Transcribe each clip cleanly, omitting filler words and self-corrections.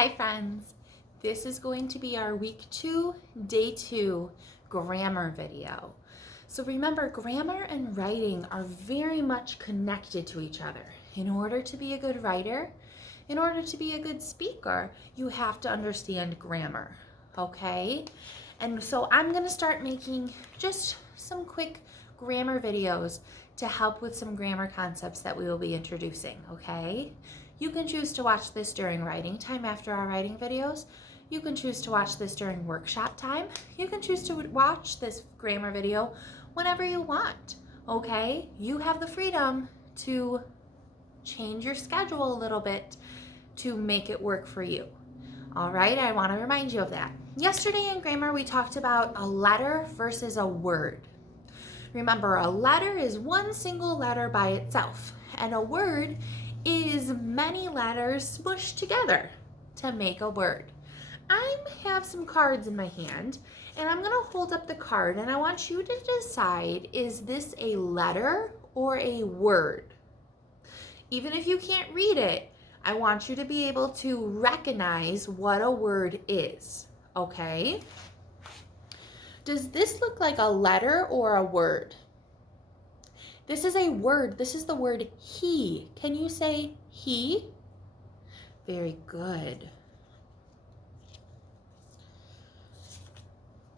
Hi friends, this is going to be our week 2, day 2 grammar video. So remember, grammar and writing are very much connected to each other. In order to be a good writer, in order to be a good speaker, you have to understand grammar, okay? And so I'm gonna start making just some quick grammar videos to help with some grammar concepts that we will be introducing, okay? You can choose to watch this during writing time after our writing videos. You can choose to watch this during workshop time. You can choose to watch this grammar video whenever you want, okay? You have the freedom to change your schedule a little bit to make it work for you. All right, I want to remind you of that. Yesterday in grammar, we talked about a letter versus a word. Remember, a letter is one single letter by itself, and a word is many letters smushed together to make a word. I have some cards in my hand, and I'm going to hold up the card, and I want you to decide, is this a letter or a word? Even if you can't read it, I want you to be able to recognize what a word is, okay? Does this look like a letter or a word? This is a word. This is the word he. Can you say he? Very good.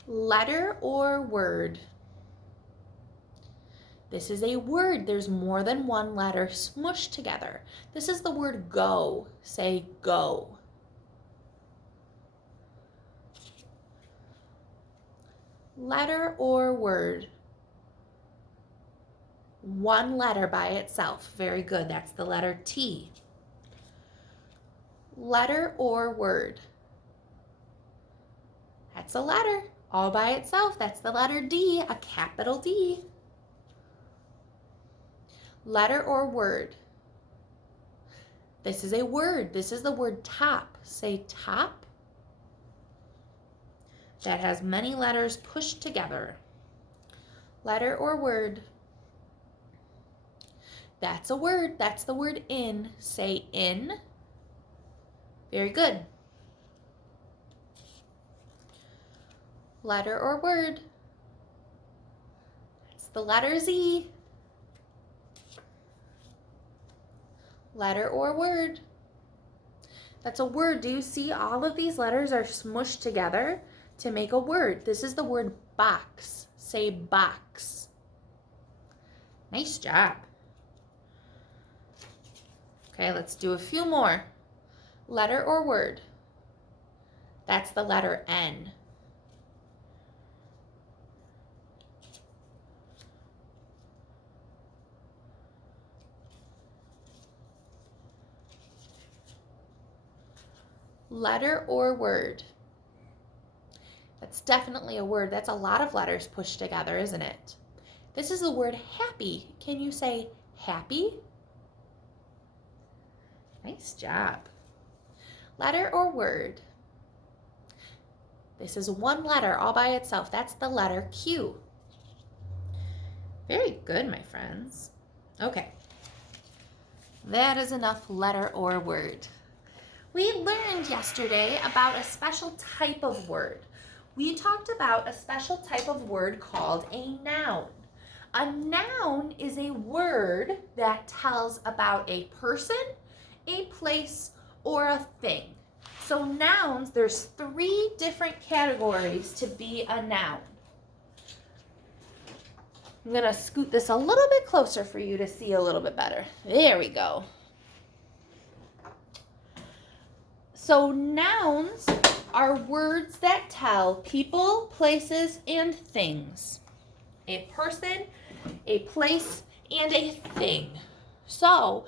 Letter or word? This is a word. There's more than one letter smushed together. This is the word go. Say go. Letter or word? One letter by itself. Very good. That's the letter T. Letter or word? That's a letter all by itself. That's the letter D, a capital D. Letter or word? This is a word. This is the word top. Say top. That has many letters pushed together. Letter or word? That's a word. That's the word in. Say in. Very good. Letter or word? That's the letter Z. Letter or word? That's a word. Do you see all of these letters are smushed together to make a word? This is the word box. Say box. Nice job. Okay, let's do a few more. Letter or word? That's the letter N. Letter or word? That's definitely a word. That's a lot of letters pushed together, isn't it? This is the word happy. Can you say happy? Nice job. Letter or word? This is one letter all by itself. That's the letter Q. Very good, my friends. Okay. That is enough letter or word. We learned yesterday about a special type of word. We talked about a special type of word called a noun. A noun is a word that tells about a person, a place, or a thing. So nouns, there's 3 different categories to be a noun. I'm gonna scoot this a little bit closer for you to see a little bit better. There we go. So nouns are words that tell people, places, and things. A person, a place, and a thing. So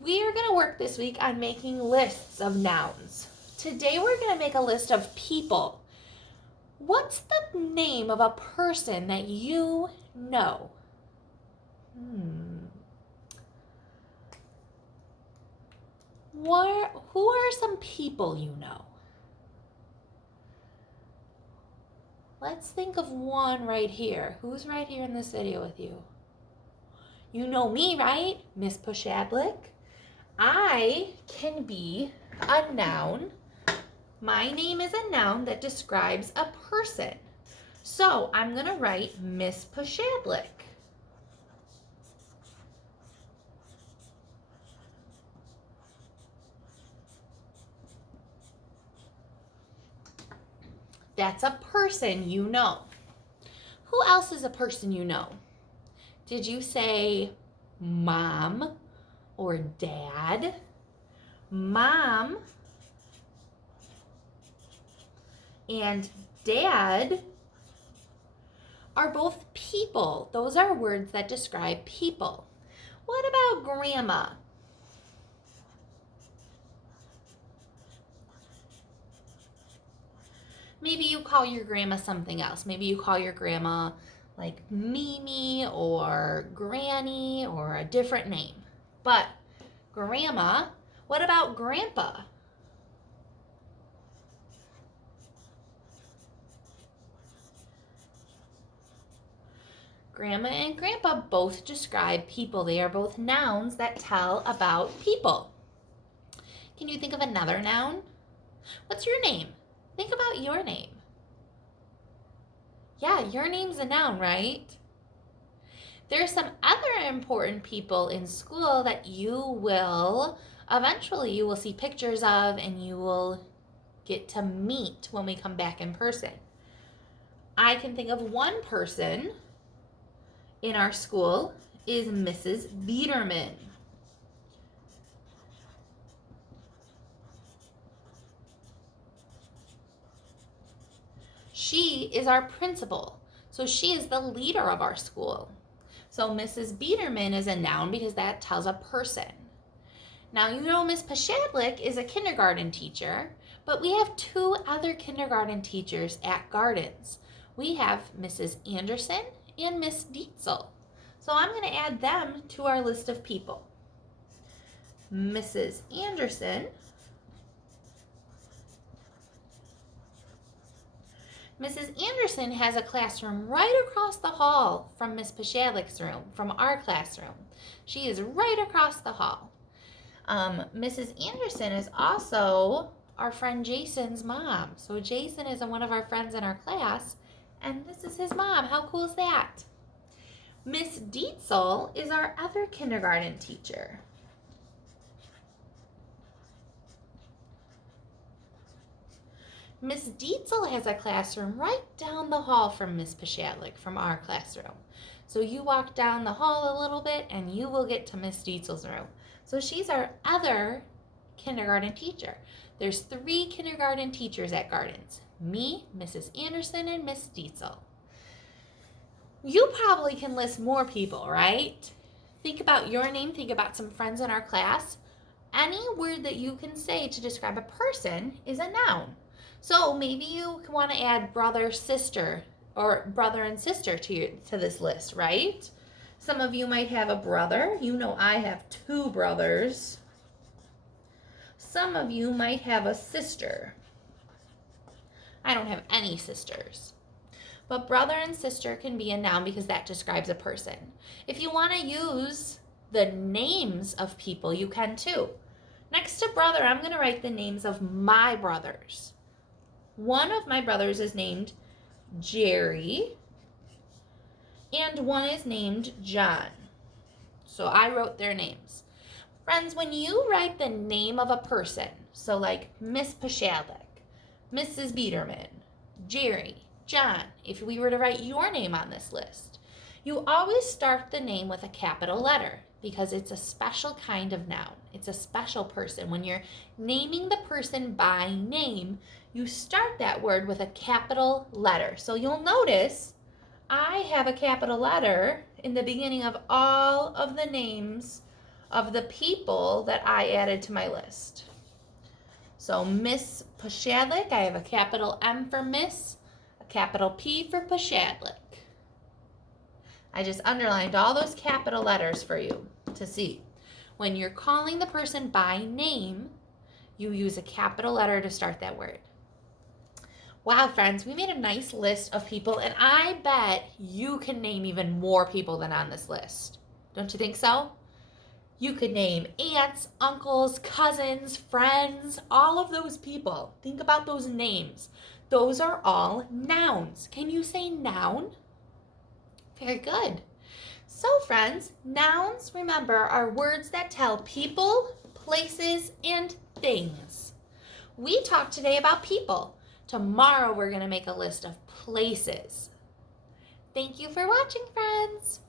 we're going to work this week on making lists of nouns. Today we're going to make a list of people. What's the name of a person that you know? Who are some people you know? Let's think of one right here. Who's right here in this video with you? You know me, right? Miss Pushadlick. I can be a noun My name is a noun that describes a person. So I'm going to write Miss Pashadlik. That's a person you know. Who else is a person you know? Did you say mom or dad? Mom and dad are both people. Those are words that describe people. What about grandma? Maybe you call your grandma something else. Maybe you call your grandma like Mimi or Granny or a different name. But grandma, what about grandpa? Grandma and grandpa both describe people. They are both nouns that tell about people. Can you think of another noun? What's your name? Think about your name. Yeah, your name's a noun, right? There are some other important people in school that you will see pictures of and you will get to meet when we come back in person. I can think of one person in our school is Mrs. Biederman. She is our principal, so she is the leader of our school. So Mrs. Biederman is a noun because that tells a person. Now you know Miss Pashadlik is a kindergarten teacher, but we have two other kindergarten teachers at Gardens. We have Mrs. Anderson and Miss Dietzel. So I'm going to add them to our list of people. Mrs. Anderson, Mrs. Anderson has a classroom right across the hall from Miss Pashadlik's room, from our classroom. She is right across the hall. Mrs. Anderson is also our friend Jason's mom. So Jason is one of our friends in our class, and this is his mom. How cool is that? Miss Dietzel is our other kindergarten teacher. Miss Dietzel has a classroom right down the hall from Miss Pashadlik, from our classroom. So you walk down the hall a little bit and you will get to Miss Dietzel's room. So she's our other kindergarten teacher. There's 3 kindergarten teachers at Gardens. Me, Mrs. Anderson, and Miss Dietzel. You probably can list more people, right? Think about your name, think about some friends in our class. Any word that you can say to describe a person is a noun. So maybe you want to add brother, sister, or brother and sister to this list, right? Some of you might have a brother. You know I have 2 brothers. Some of you might have a sister. I don't have any sisters. But brother and sister can be a noun because that describes a person. If you want to use the names of people, you can too. Next to brother, I'm going to write the names of my brothers. One of my brothers is named Jerry, and one is named John. So I wrote their names. Friends, when you write the name of a person, so like Miss Pashadlik, Mrs. Biederman, Jerry, John, if we were to write your name on this list, you always start the name with a capital letter because it's a special kind of noun. It's a special person. When you're naming the person by name, you start that word with a capital letter. So you'll notice I have a capital letter in the beginning of all of the names of the people that I added to my list. So Miss Pashadlik, I have a capital M for Miss, a capital P for Pashadlik. I just underlined all those capital letters for you to see. When you're calling the person by name, you use a capital letter to start that word. Wow, friends, we made a nice list of people, and I bet you can name even more people than on this list. Don't you think so? You could name aunts, uncles, cousins, friends, all of those people. Think about those names. Those are all nouns. Can you say noun? Very good. So friends, nouns, remember, are words that tell people, places, and things. We talked today about people. Tomorrow we're going to make a list of places. Thank you for watching, friends.